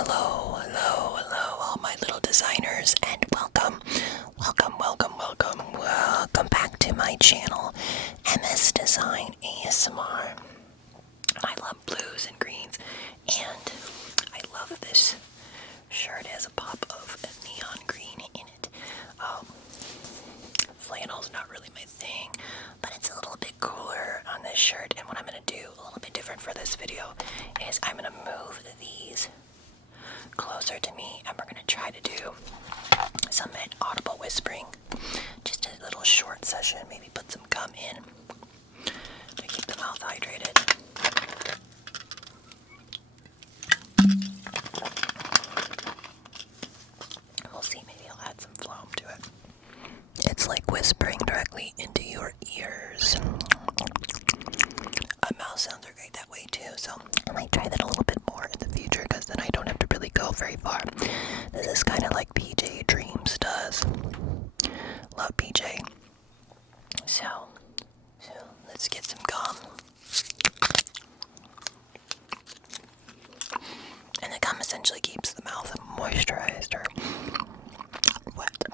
Hello, all my little designers, and welcome back to my channel, MSDesign ASMR. I love blues and greens, and I love this shirt. It has a pop of neon green in it. Flannel's not really my thing, but it's a little bit cooler on this shirt, and what I'm going to do, a little bit different for this video, is I'm going to move these closer to me, and we're going to try to do some audible whispering. Just a little short session, maybe put some gum in to keep the mouth hydrated. We'll see, maybe I'll add some foam to it. It's like whispering directly into your ears. Mouse sounds are great that way too, so I might try that a little bit more in the future, because then I don't have to really go very far. This is kind of like PJ Dreams does. Love PJ. So let's get some gum. And the gum essentially keeps the mouth moisturized or wet.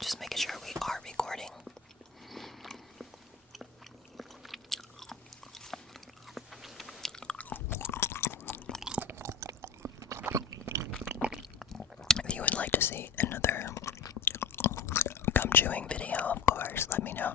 Just making sure we are recording. If you would like to see another gum chewing video, of course, let me know.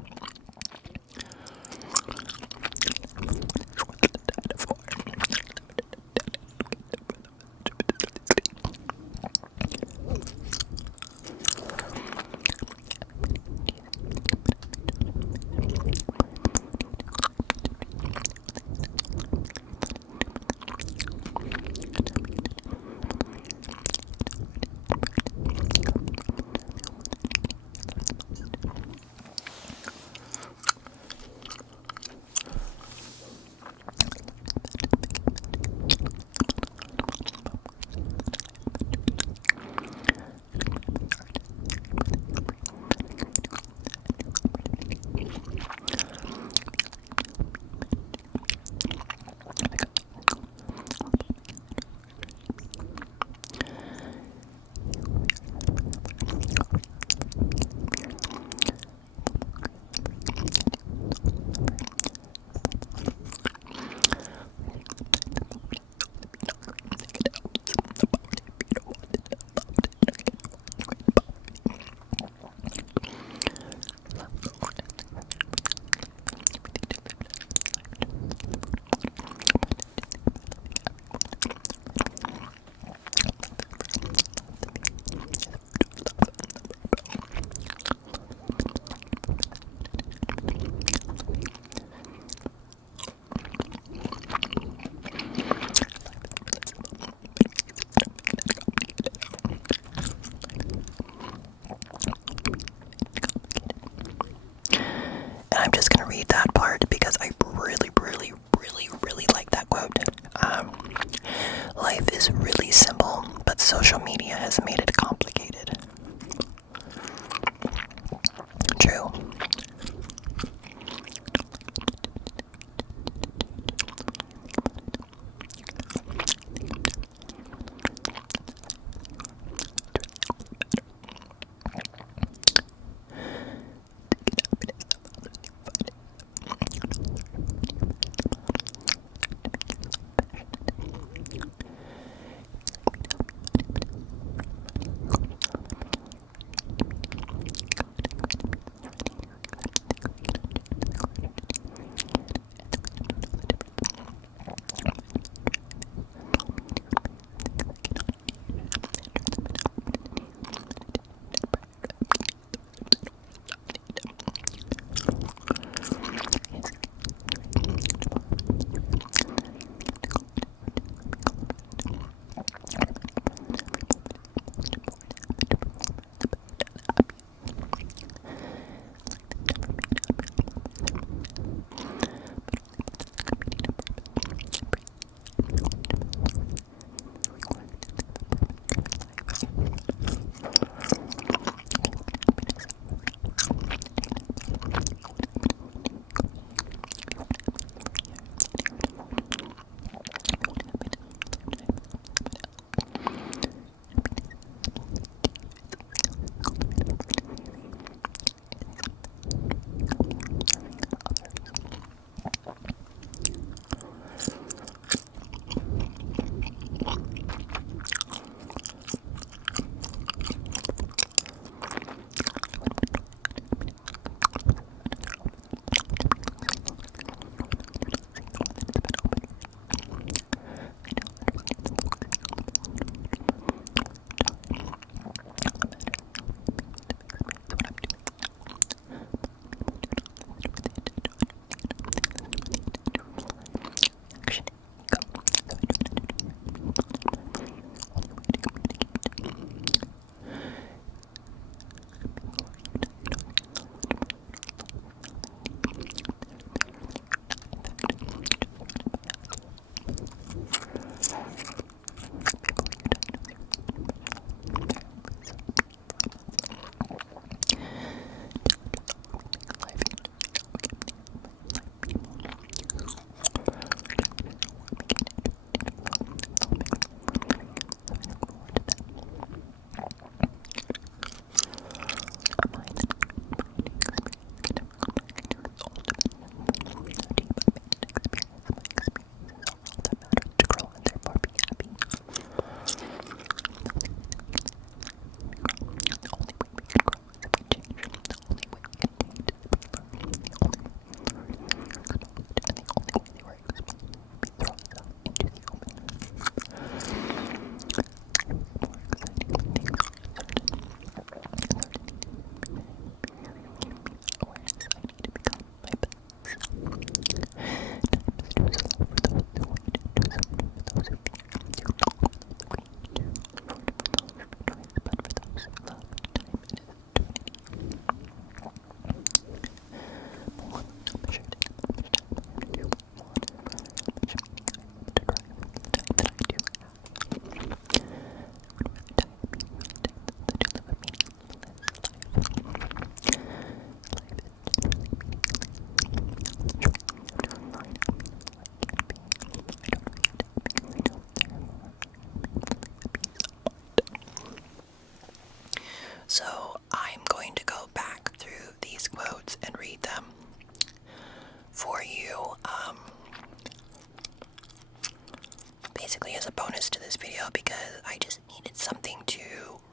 as a bonus to this video because I just needed something to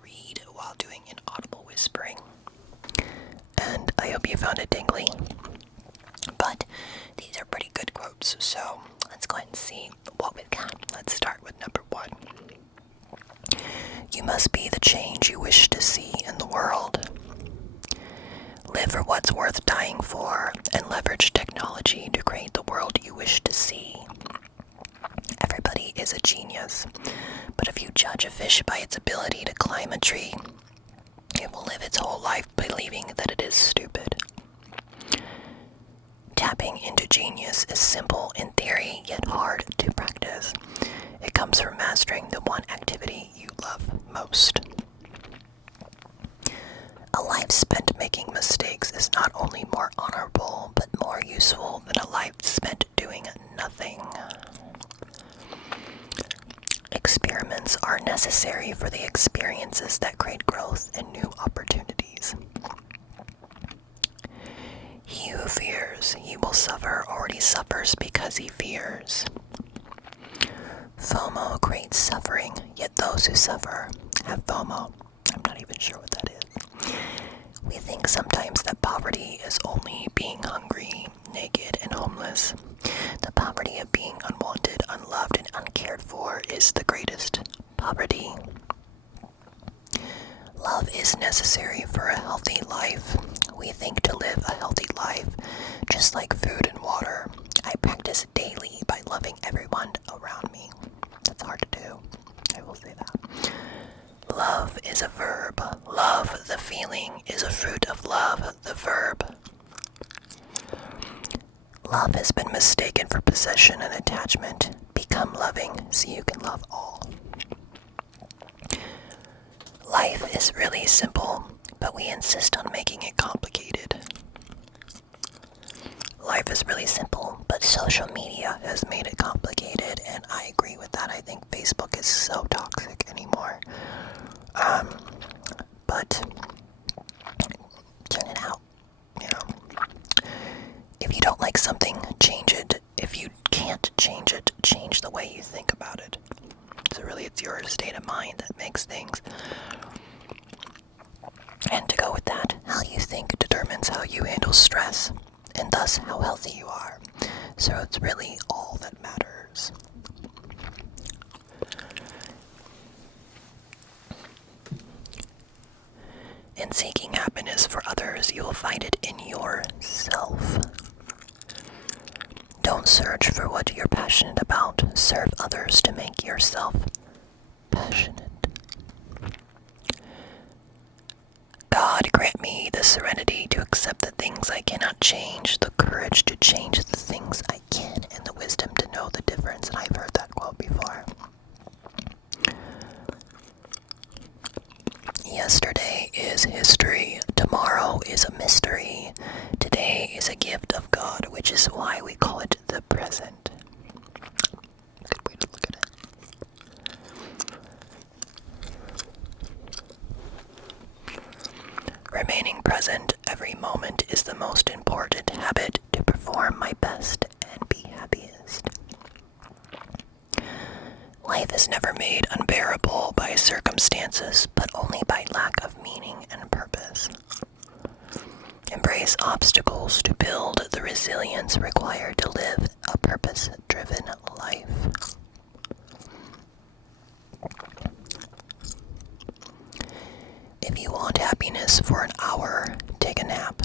read while doing inaudible whispering. And I hope you found it tingly. But these are pretty good quotes, so let's go ahead and see what we've got. Let's start with number 1. You must be the change you wish to see in the world. Live for what's worth dying for, and leverage technology to create the world you wish to see. Everybody is a genius, but if you judge a fish by its ability to climb a tree, it will live its whole life believing that it is stupid. Tapping into genius is simple in theory, yet hard to practice. It comes from mastering the one activity you love most. A life spent making mistakes is not only more honorable, but more useful than a life spent doing nothing. Experiments are necessary for the experiences that create growth and new opportunities. He who fears he will suffer already suffers because he fears. FOMO creates suffering, yet those who suffer have FOMO. I'm not even sure what that is. We think sometimes that poverty is only being hungry, naked, and homeless. The poverty of being unwanted, unloved, and uncared for is the greatest poverty. Love is necessary for a healthy life. We think to live a healthy life, just like food and water. I practice daily by loving everyone around me. That's hard to do. I will say that. Love is a verb. Love, the feeling, is a fruit of love, the verb. Love has been mistaken for possession and attachment. Become loving so you can love all. Life is really simple, but we insist on making it complicated. Life is really simple, but social media has made it complicated, and I agree with that. I think Facebook is so toxic anymore. But turn it out, you know. If you don't like something, change it. If you can't change it, change the way you think about it. So really, it's your state of mind that makes things. And to go with that, how you think determines how you handle stress, and thus how healthy you are. So it's really all that matters. In seeking happiness for others, you will find it in yourself. Don't search for what you're passionate about. Serve others to make yourself passionate. God, grant me the serenity to accept the things I cannot change, the courage to change the things I can, and the wisdom to know the difference. And I've heard that quote before. Yesterday is history. Tomorrow is a mystery. Today is a gift of God, which is why we call it the present. Good way to look at it. Remaining present every moment is the most important habit to perform my best and be happiest. Life is never made unbearable by circumstances, but only by lack of meaning and purpose. Embrace obstacles to build the resilience required to live a purpose-driven life. If you want happiness for an hour, take a nap.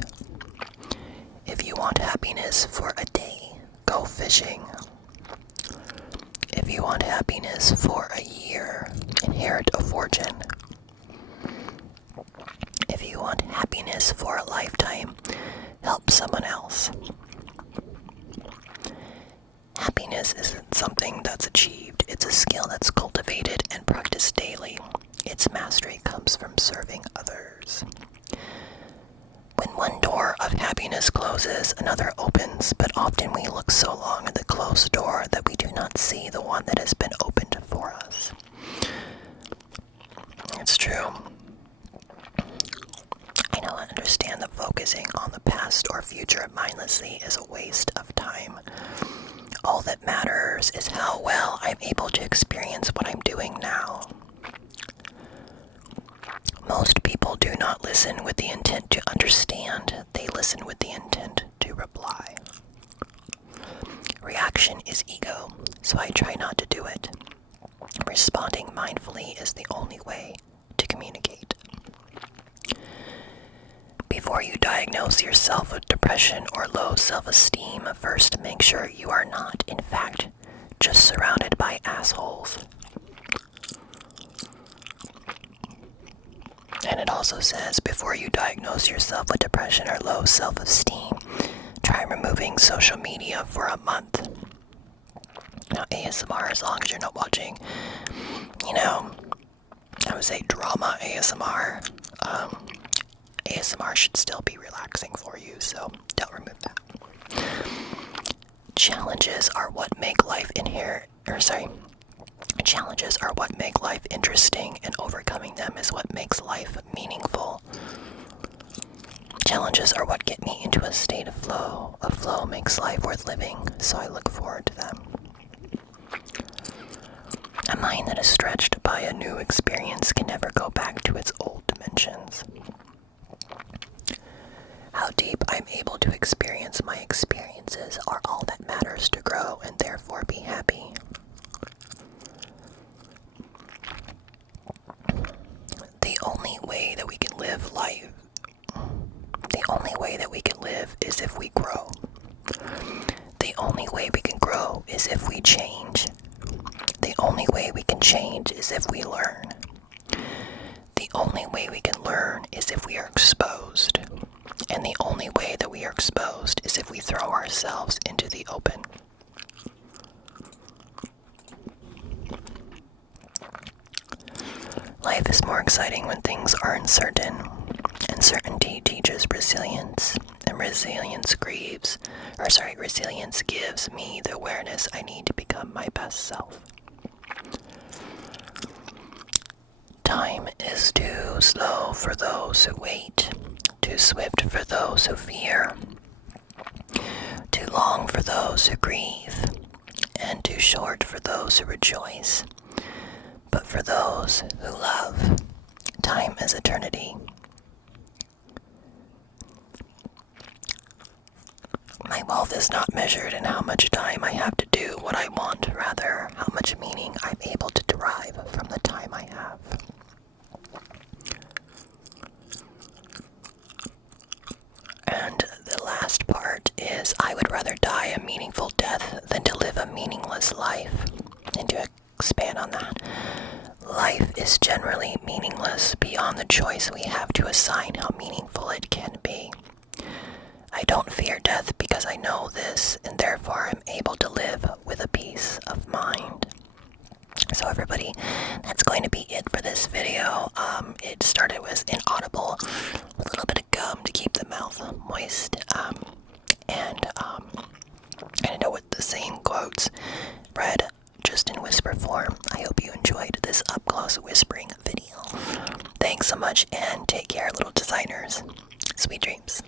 If you want happiness for a day, go fishing. If you want happiness for a year, inherit a fortune. If you want happiness for a lifetime, help someone else. Happiness isn't something that's achieved. It's a skill that's cultivated and practiced daily. Its mastery comes from serving others. When one door of happiness closes, another opens, but often we look so long at the closed door that we do not see the one that has been opened for us. It's true. I know and understand that focusing on the past or future mindlessly is a waste of time. All that matters is how well I'm able to experience ego, so I try not to do it. Responding mindfully is the only way to communicate. Before you diagnose yourself with depression or low self-esteem, first make sure you are not, in fact, just surrounded by assholes. And it also says, before you diagnose yourself with depression or low self-esteem, try removing social media for a month. Now, ASMR, as long as you're not watching, I would say drama ASMR. ASMR should still be relaxing for you, so don't remove that. Challenges are what make life Challenges are what make life interesting, and overcoming them is what makes life meaningful. Challenges are what get me into a state of flow. A flow makes life worth living, so I look forward to them. A mind that is stretched by a new experience can never go back to its old dimensions. How deep I'm able to experience my experiences are all that matters to grow and therefore be happy. The only way that we can live is if we grow. The only way we can grow is if we change. The only way we can change is if we learn. The only way we can learn is if we are exposed. And the only way that we are exposed is if we throw ourselves into the open. Life is more exciting when things are uncertain. Uncertainty teaches resilience, and resilience gives me the awareness I need to become my best self. Time is too slow for those who wait, too swift for those who fear, too long for those who grieve, and too short for those who rejoice. But for those who love, time is eternity. My wealth is not measured in how much time I have to do what I want, rather how much meaning I'm able to derive from the time I have. And the last part is, I would rather die a meaningful death than to live a meaningless life. And to expand on that, life is generally meaningless beyond the choice we have to assign how meaningful it can be. I don't fear death because I know this, and therefore I'm able to live with a peace of mind. So everybody, that's going to be it for this video. It started with inaudible, with a little bit of gum to keep the mouth moist, and I know with the same quotes read just in whisper form. I hope you enjoyed this up-close whispering video. Thanks so much, and take care, little designers. Sweet dreams.